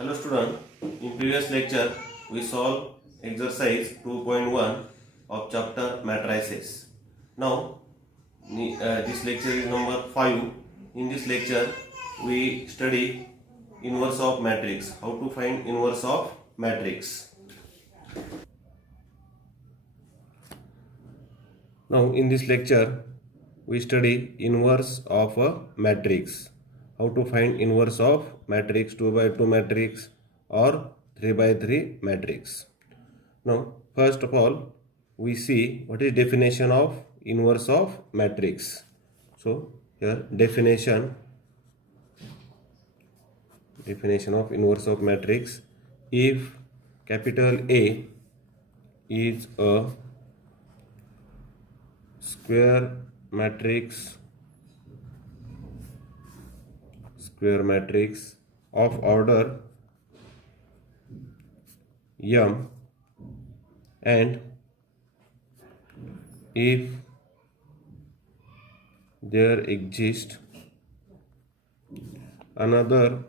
Hello student, in previous lecture we solved exercise 2.1 of chapter matrices. Now this lecture is number 5. In this lecture we study inverse of matrix, how to find inverse of matrix. Now in this lecture we study inverse of a matrix. How to find inverse of matrix 2 by 2 matrix or 3 by 3 matrix. Now first of all we see what is definition of inverse of matrix. So here definition of inverse of matrix: if capital A is a square matrix of order m, and if there exists another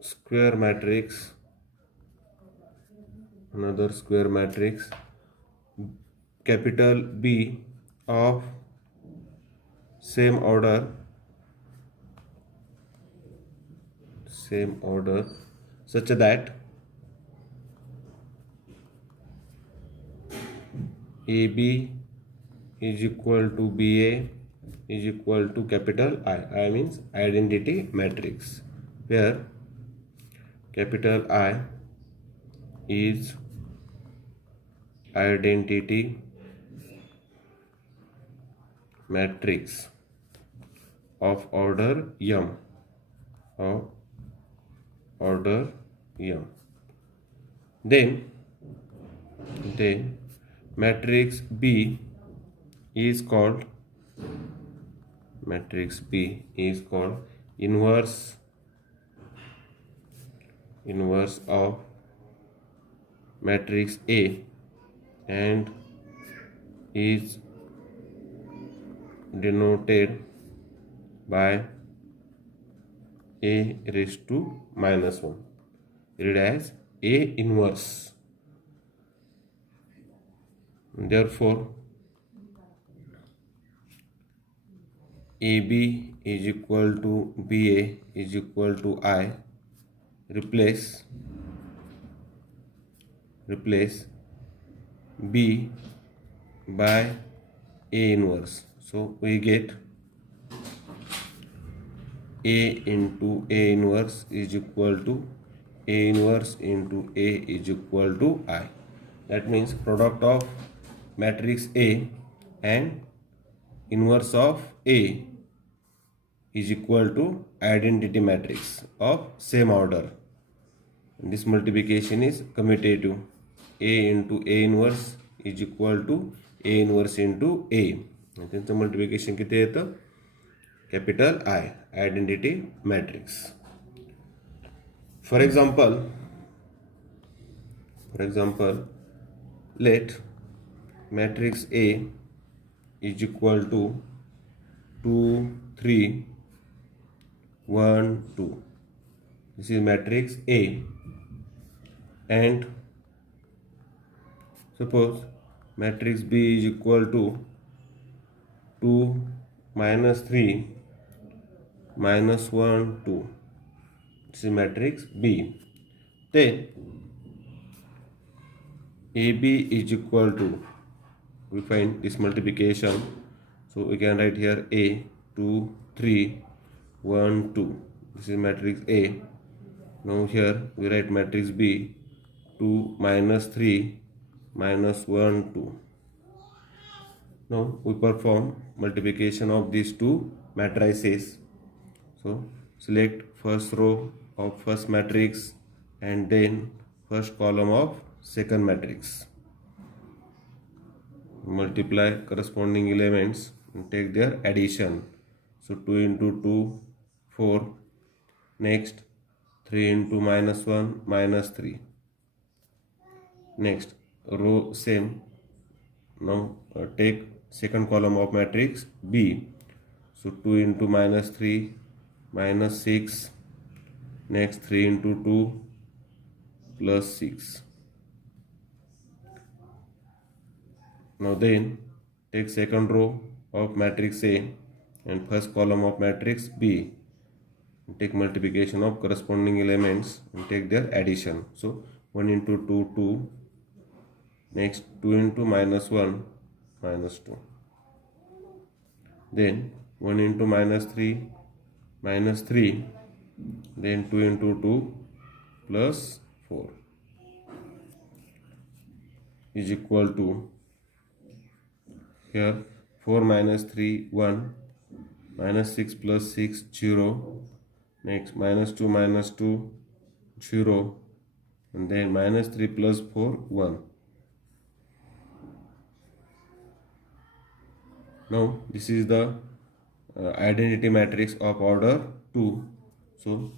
square matrix capital B of same order such that AB is equal to BA is equal to capital I means identity matrix, where capital I is identity matrix of order m. Then matrix B is called inverse of matrix A and is denoted by A raised to minus 1. Read as A inverse. Therefore AB is equal to BA is equal to I. Replace B by A inverse. So we get A into A inverse is equal to A inverse into A is equal to I. That means product of matrix A and inverse of A is equal to identity matrix of same order. And this multiplication is commutative. A into A inverse is equal to A inverse into A. And then the multiplication किती येतं? Capital I, identity matrix. For example, let matrix A is equal to 2, 3, 1, 2. This is matrix A, and suppose matrix B is equal to 2, minus 3, minus 1, 2. This is matrix B. Then AB is equal to, we find this multiplication, so we can write here A, 2, 3, 1, 2. This is matrix A. Now here we write matrix B, 2, minus 3, minus 1, 2. Now we perform multiplication of these two matrices. So select first row of first matrix and then first column of second matrix. Multiply corresponding elements and take their addition. So 2 into 2, 4. Next 3 into minus 1, minus 3. Next row same. Now take second column of matrix B. So 2 into minus 3 minus 6. Next 3 into 2 plus 6. Now then take second row of matrix A and first column of matrix B. Take multiplication of corresponding elements and take their addition. So 1 into 2 2. Next 2 into minus 1 minus 2. Then 1 into minus 3 minus 3. Then 2 into 2 plus 4 is equal to, here 4 minus 3 1, minus 6 plus 6 0. Next minus 2 0, and then minus 3 plus 4 1. Now this is the identity matrix of order 2. So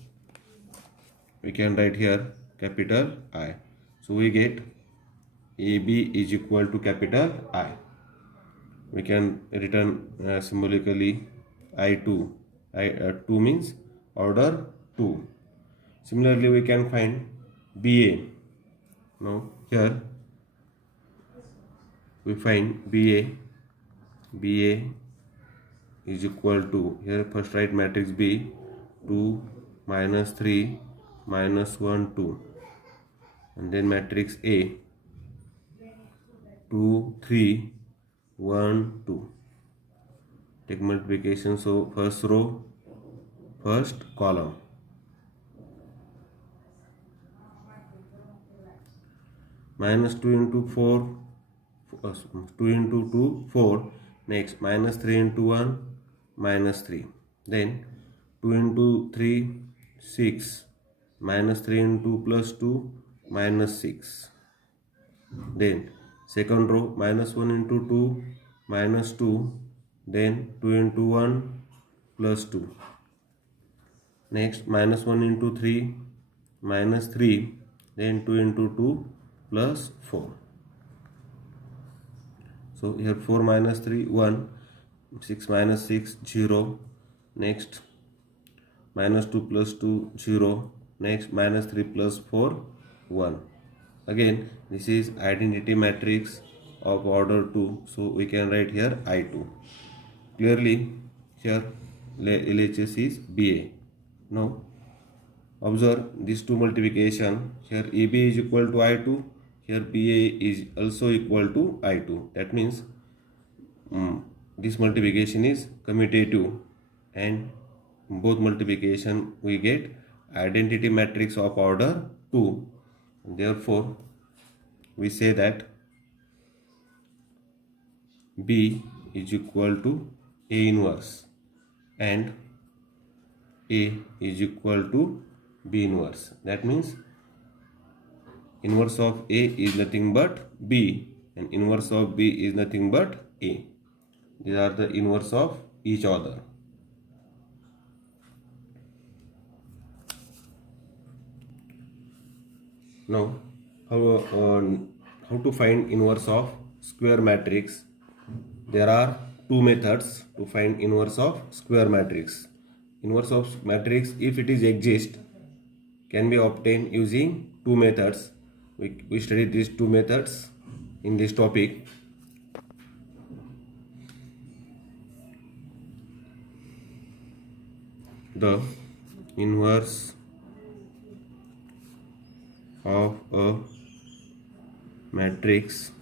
we can write here capital I. So we get AB is equal to capital I. We can return symbolically I2. 2 means order 2. Similarly, we can find BA. Now here we find BA. BA is equal to, here first write matrix B, 2 minus 3 minus 1 2, and then matrix A, 2 3 1 2. Take multiplication, so first row first column. Minus 2 into 4, 2 into 2 4. Next minus 3 into 1 minus 3. Then 2 into 3 6. Minus 3 into plus 2 minus 6. Then second row minus 1 into 2 minus 2. Then 2 into 1 plus 2. Next minus 1 into 3 minus 3. Then 2 into 2 plus 4. So here 4 minus 3 1, 6 minus 6 0. Next minus 2 plus 2 0. Next minus 3 plus 4 1. Again this is identity matrix of order 2. So we can write here I2. Clearly here LHS is BA. Now observe these two multiplication. Here AB is equal to I2. Here BA is also equal to I2. That means this multiplication is commutative, and both multiplication we get identity matrix of order 2. Therefore we say that B is equal to A inverse and A is equal to B inverse. That means inverse of A is nothing but B and inverse of B is nothing but A. These are the inverse of each other. Now how to find inverse of square matrix? There are two methods to find inverse of square matrix. Inverse of matrix, if it is exist, can be obtained using two methods. We studied these two methods in this topic. The inverse of a matrix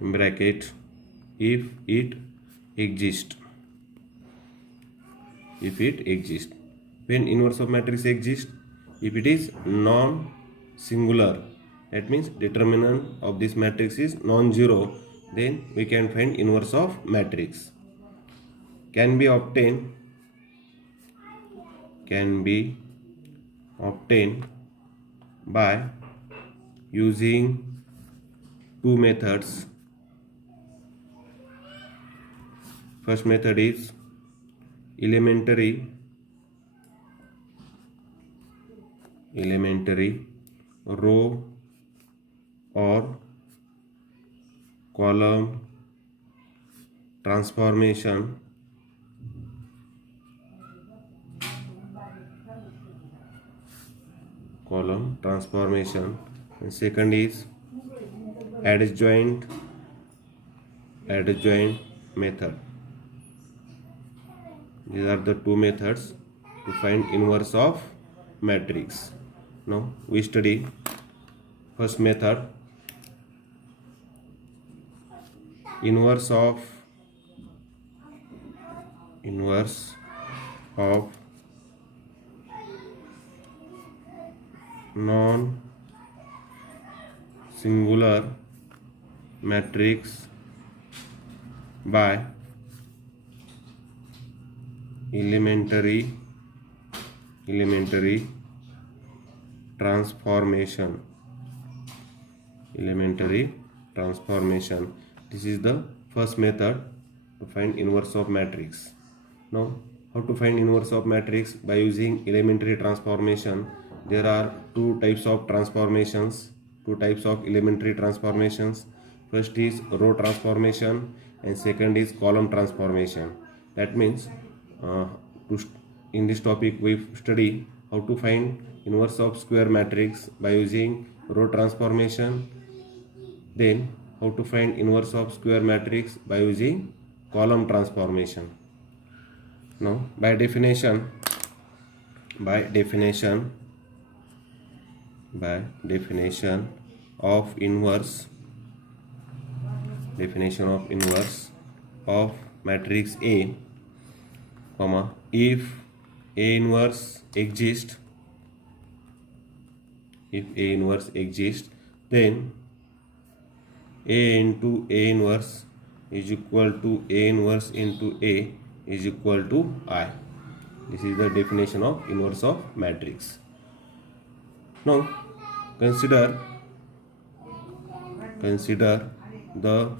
in bracket if it exists. If it exists. When inverse of matrix exists, if it is non-singular, that means determinant of this matrix is non-zero, then we can find inverse of matrix. Can be obtained by using two methods. First method is elementary row or column transformation column transformation, and second is adjoint method. These are the two methods to find inverse of matrix. Now we study first method, inverse of non singular matrix by elementary transformation. This is the first method to find inverse of matrix. Now how to find inverse of matrix? By using elementary transformation. There are two types of elementary transformations. First is row transformation and second is column transformation. That means in this topic we study how to find inverse of square matrix by using row transformation, then how to find inverse of square matrix by using column transformation. Now by definition of inverse of matrix A, if A inverse exists, then A into A inverse is equal to A inverse into A is equal to I. This is the definition of inverse of matrix. Now consider the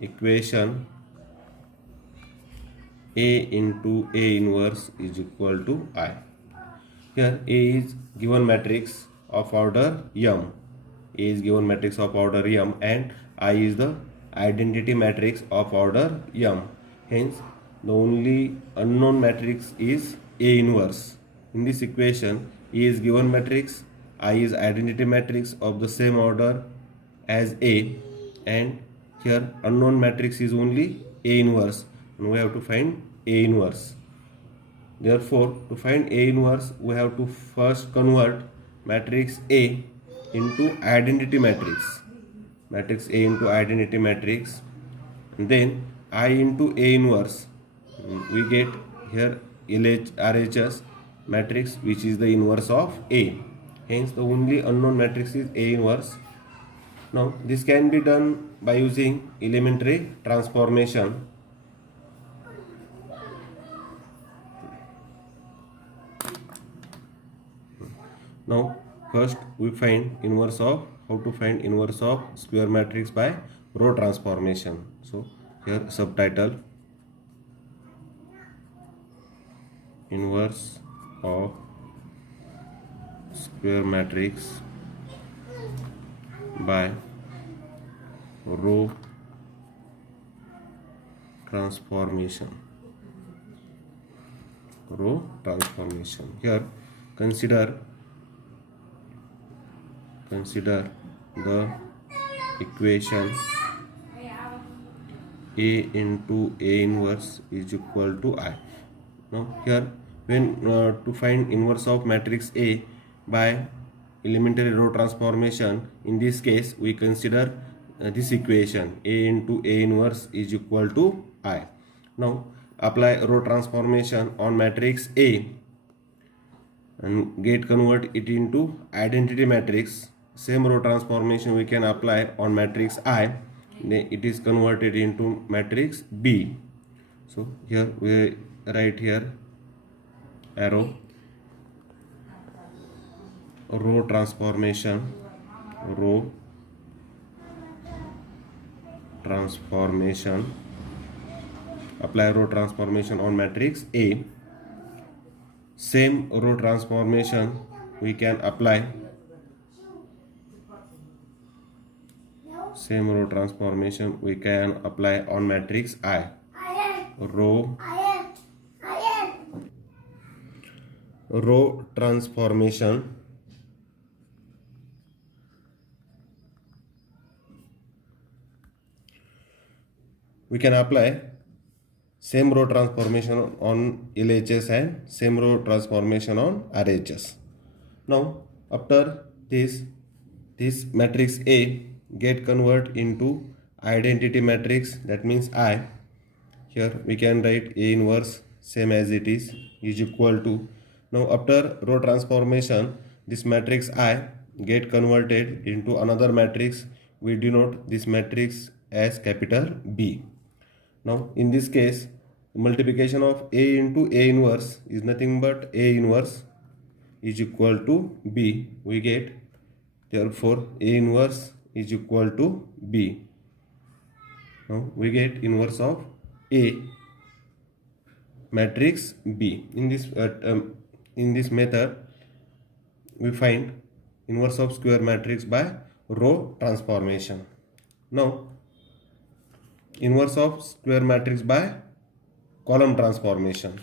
equation A into A inverse is equal to I. Here A is given matrix of order M. And I is the identity matrix of order M. Hence the only unknown matrix is A inverse. In this equation, A is given matrix, I is identity matrix of the same order as A, and here unknown matrix is only A inverse, and we have to find A inverse. Therefore, to find A inverse, we have to first convert matrix A into identity matrix. And then I into A inverse. We get here RHS matrix, which is the inverse of A. Hence the only unknown matrix is A inverse. Now this can be done by using elementary transformation. Now first we find how to find inverse of square matrix by row transformation. So here subtitle, inverse of square matrix by row transformation. Here consider the equation A into A inverse is equal to I. Now here when to find inverse of matrix A by elementary row transformation, in this case we consider this equation A into A inverse is equal to I. Now apply row transformation on matrix A and convert it into identity matrix. Same row transformation we can apply on matrix I, then it is converted into matrix B. So here we write here arrow, row transformation, apply row transformation on matrix A. Same row transformation we can apply on matrix I. Row transformation we can apply same row transformation on LHS and same row transformation on RHS. Now after this matrix A get convert into identity matrix, that means I. Here we can write A inverse same as it is equal to. Now after row transformation, this matrix I get converted into another matrix. We denote this matrix as capital B. Now in this case, multiplication of A into A inverse is nothing but A inverse is equal to B. We get, therefore A inverse is equal to B. Now we get inverse of A matrix B. In this method, we find inverse of square matrix by row transformation. Now inverse of square matrix by column transformation.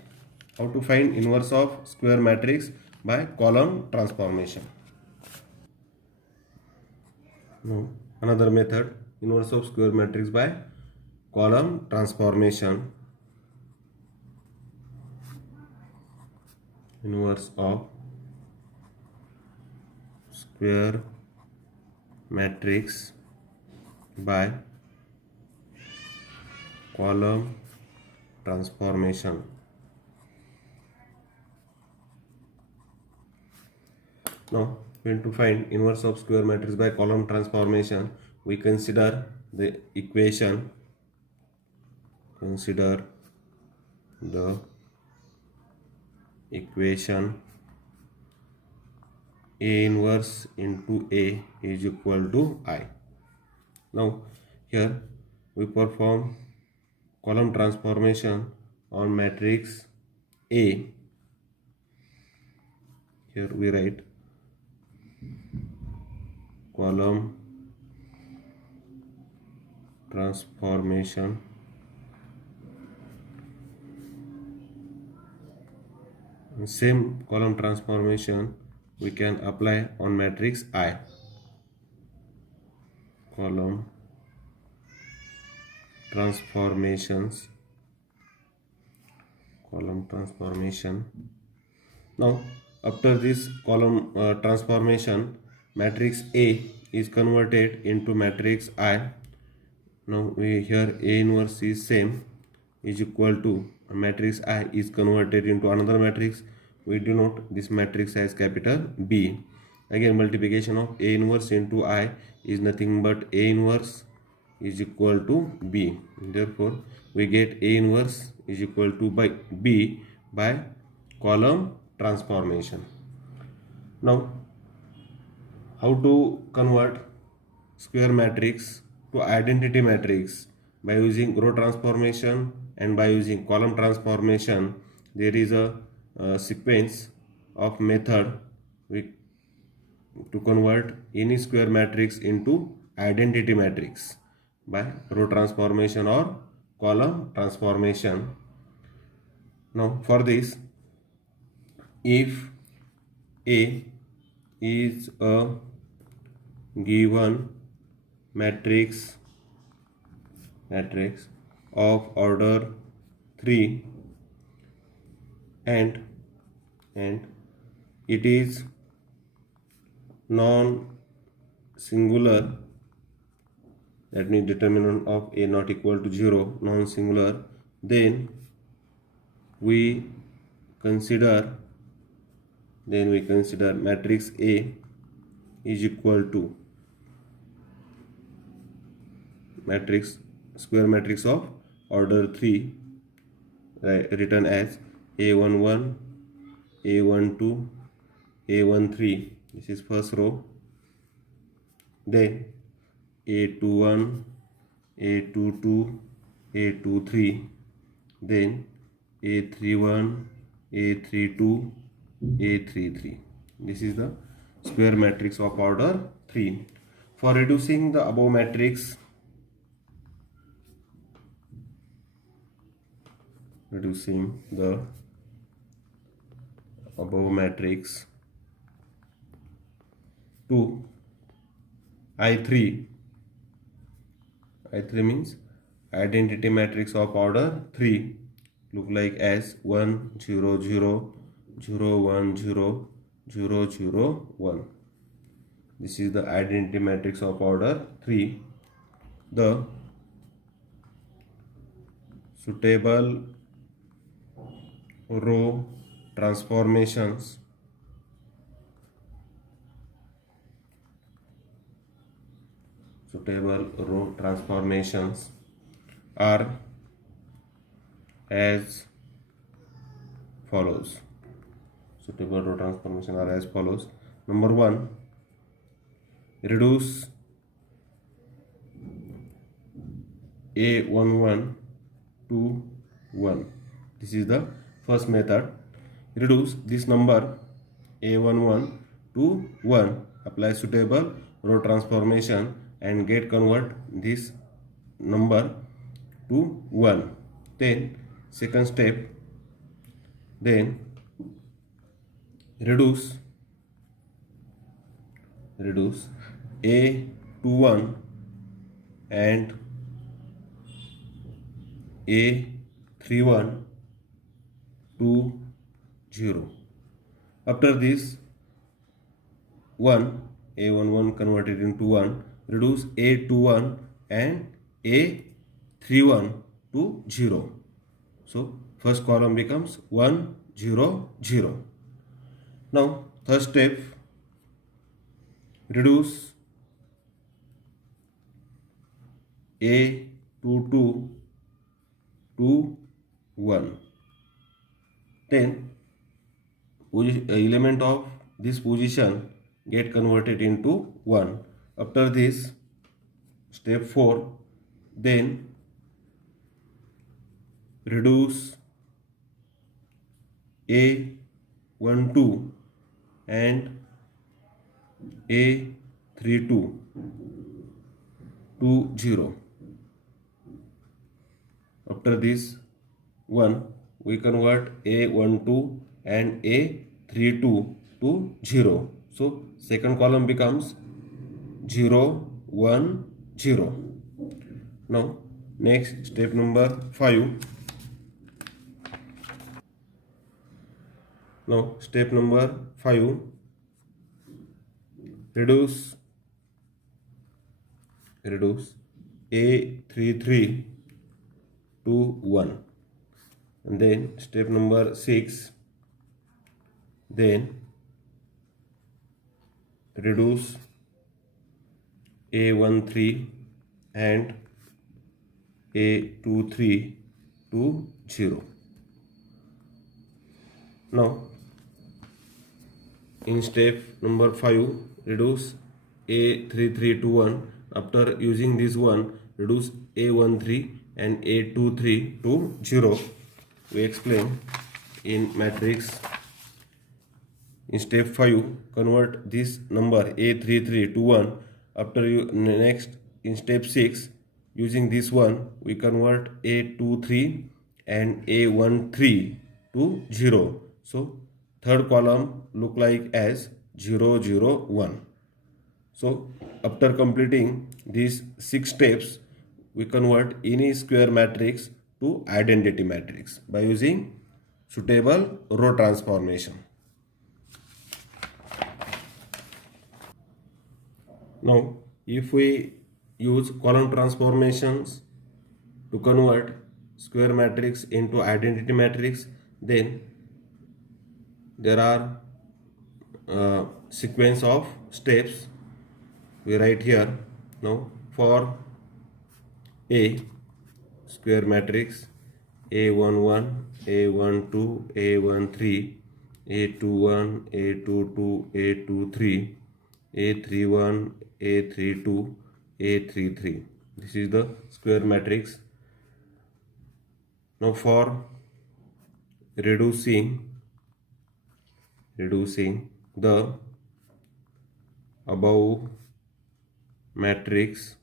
How to find inverse of square matrix by column transformation? Now another method, inverse of square matrix by column transformation. Inverse of square matrix by column transformation. Now when to find inverse of square matrix by column transformation, we consider the equation, A inverse into A is equal to I. Now here we perform column transformation on matrix A. Here we write column transformation same column transformation we can apply on matrix I. Column transformation. Now after this column transformation, matrix A is converted into matrix I. Now we here A inverse is same is equal to matrix I is converted into another matrix. We denote this matrix as capital B. Again multiplication of A inverse into I is nothing but A inverse is equal to B. Therefore we get A inverse is equal to by B by column transformation. Now how to convert square matrix to identity matrix? By using row transformation and by using column transformation. There is a sequence of method to convert any square matrix into identity matrix by row transformation or column transformation. Now for this, if A is a given matrix of order 3 and it is non-singular, that means determinant of A not equal to 0, non-singular, then we consider matrix A is equal to square matrix of order 3, written as A11, A12, A13. This is first row. Then A21, A22, A23. Then A31, A32, A33. This is the square matrix of order 3. For reducing the above matrix, to I3 means identity matrix of order 3 look like as 1 0 0 0 1 0 0 0 1. This is the identity matrix of order 3. The suitable row transformations are as follows. Suitable row transformations are as follows. Number 1, reduce A11 to 1. This is the first method. Reduce this number A11 to 1. Apply suitable row transformation and convert this number to 1. Then second step, then reduce A21 and A31 to 0. After this 1, A11 converted into 1, reduce A21 and A31 to 0. So first column becomes 1 0 0. Now third step, reduce A22 to 1. Then element of this position get converted into 1. After this step 4, then reduce A12 and A32 to 0. After this 1, we convert A12 and A32 to 0. So second column becomes 0 1 0. Now next step number 5. Now step number 5, reduce A33 to 1. And then step number 6, then reduce A13 and A23 to 0. Now in step number 5, reduce A33 to 1. After using this one, reduce A13 and A23 to 0. We explain in matrix. In step 5, convert this number A33 to 1. After next in step 6, using this one, we convert A23 and A13 to 0. So third column look like as 0 0 1. So after completing these 6 steps, we convert any square matrix to identity matrix by using suitable row transformation. Now if we use column transformations to convert square matrix into identity matrix, then there are sequence of steps we write here. Now for A square matrix, A11, A12, A13, A21, A22, A23, A31, A32, A33. This is the square matrix. Now for reducing the above matrix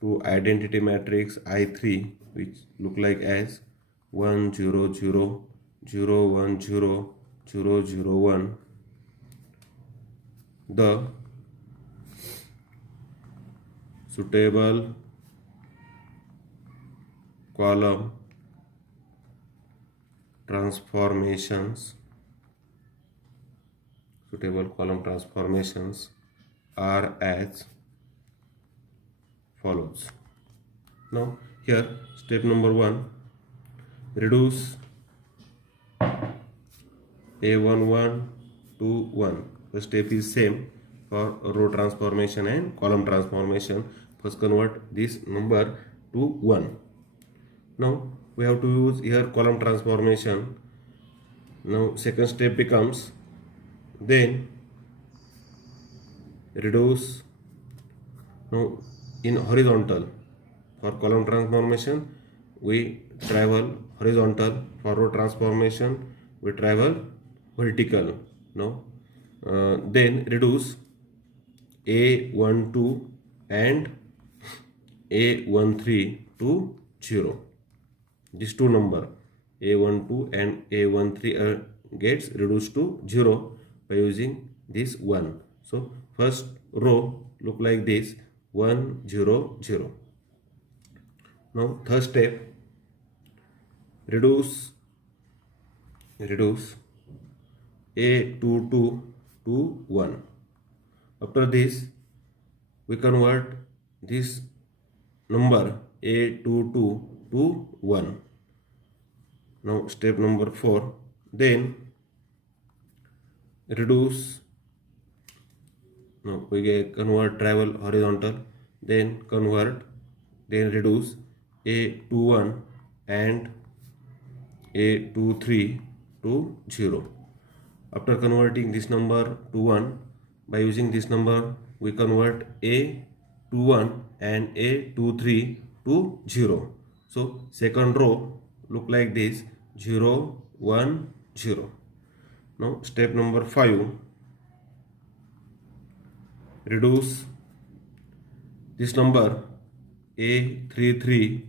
to identity matrix I3, which look like as 1 0 0 0 1 0 0 0 1, the suitable column transformations, suitable column transformations are as follows. Now here step number 1, reduce A11 to 1. The step is same for row transformation and column transformation. First convert this number to 1. Now we have to use here column transformation. Now second step becomes, then reduce, now in horizontal. For column transformation we travel horizontal, for row transformation we travel vertical. Now then reduce A12 and A13 to 0. These two number A12 and A13 gets reduced to 0 by using this 1. So first row look like this, 1 0 0. Now third step, reduce A22 to 1. After this we convert this number A22 to 1. Now step number 4, then reduce, now we get convert travel horizontal, then convert, then reduce A21 and A23 to 0. After converting this number to 1, by using this number we convert A21 and A23 to 0. So second row look like this, 0 1 0. Now step number 5, reduce this number A33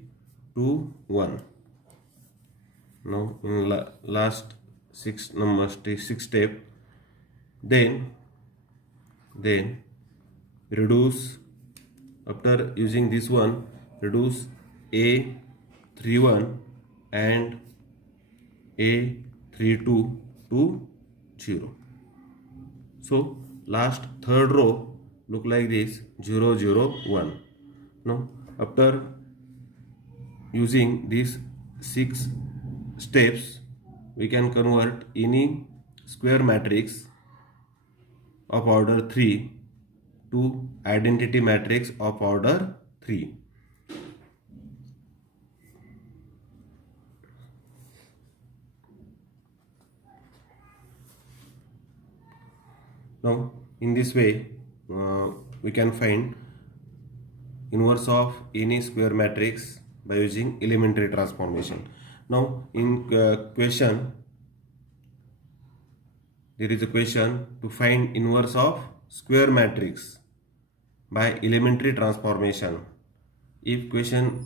to 1. Now in last 6 step, then reduce, after using this one, reduce A31 and A32 to 0. So last third row look like this, 0 0 1. Now after using these 6 steps we can convert any square matrix of order 3 to identity matrix of order 3. Now in this way we can find inverse of any square matrix by using elementary transformation. Now in question, there is a question to find inverse of square matrix by elementary transformation. If question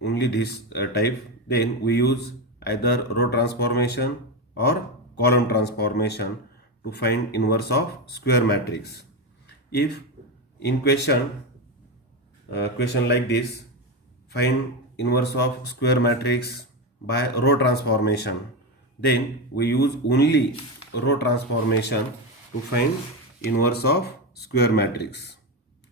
only this type, then we use either row transformation or column transformation to find inverse of square matrix. If in question like this, find inverse of square matrix by row transformation, then we use only row transformation to find inverse of square matrix.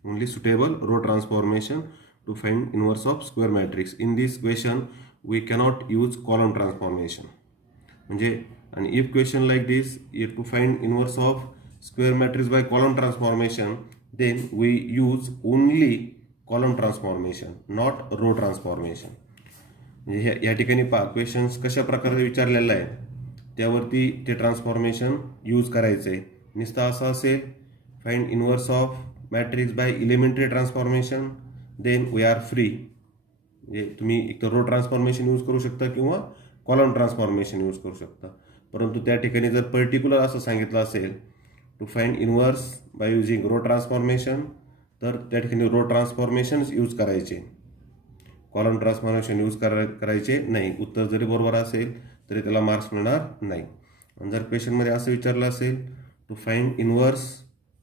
Only suitable row transformation to find inverse of square matrix. In this question we cannot use column transformation. And if question like this, if to find inverse of square matrix by column transformation, then we use only column transformation, not row transformation. या ठिकाणी पहा questions कशा प्रकारे विचारलेला आहे त्यावरती ते transformation use करायचं आहे. नुसतं असं असेल, find inverse of matrix by elementary transformation, then we are free. म्हणजे तुम्ही एक तर रो ट्रान्सफॉर्मेशन यूज करू शकता किंवा कॉलम ट्रान्सफॉर्मेशन यूज करू शकता. परंतु त्या ठिकाणी जर पर्टिक्युलर असं सांगितलं असेल to find inverse by using row transformation, तर त्या ठिकाणी रो ट्रान्सफॉर्मेशन यूज करायचे, कॉलम ट्रान्सफॉर्मेशन यूज करायचे नाही. उत्तर जरी बरोबर असेल तरी त्याला मार्क्स मिळणार नाही. आणि जर क्वेश्चनमध्ये असं विचारलं असेल to find inverse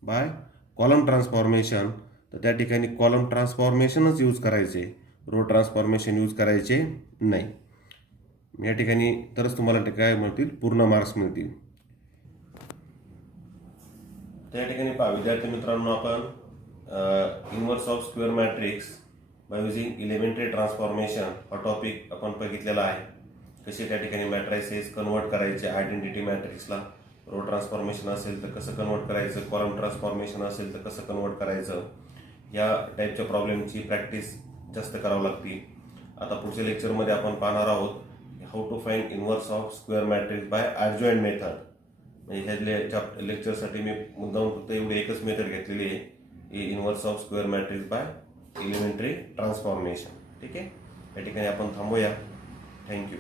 by column transformation, तर त्या ठिकाणी कॉलम ट्रान्सफॉर्मेशनच यूज करायचे. रो ट्रान्सफॉर्मेशन यूज करायचे नाही. या ठिकाणी तरच तुम्हाला काय मिळतील, पूर्ण मार्क्स मिळतील. त्या ठिकाणी पहा विद्यार्थी मित्रांनो, आपण inverse of square matrix by using elementary transformation हा टॉपिक आपण बघितलेला आहे. कसे त्या ठिकाणी मॅट्रायसेस कन्वर्ट करायचे आयडेंटिटी मॅट्रिक्सला. रो ट्रान्सफॉर्मेशन असेल तर कसं कन्वर्ट करायचं, कॉलम ट्रान्सफॉर्मेशन असेल तर कसं कन्वर्ट करायचं, या टाईपच्या प्रॉब्लेमची प्रॅक्टिस जास्त करावं लागते. आता पुढच्या लेक्चरमध्ये आपण पाहणार आहोत how to find inverse of square matrix by adjoint method. म्हणजे ह्या लेक्चरसाठी मी मुद्दाम फक्त एवढी एकच मेथड घेतलेली आहे, inverse of square matrix by elementary transformation. ठीक आहे, या ठिकाणी आपण थांबूया. थँक्यू.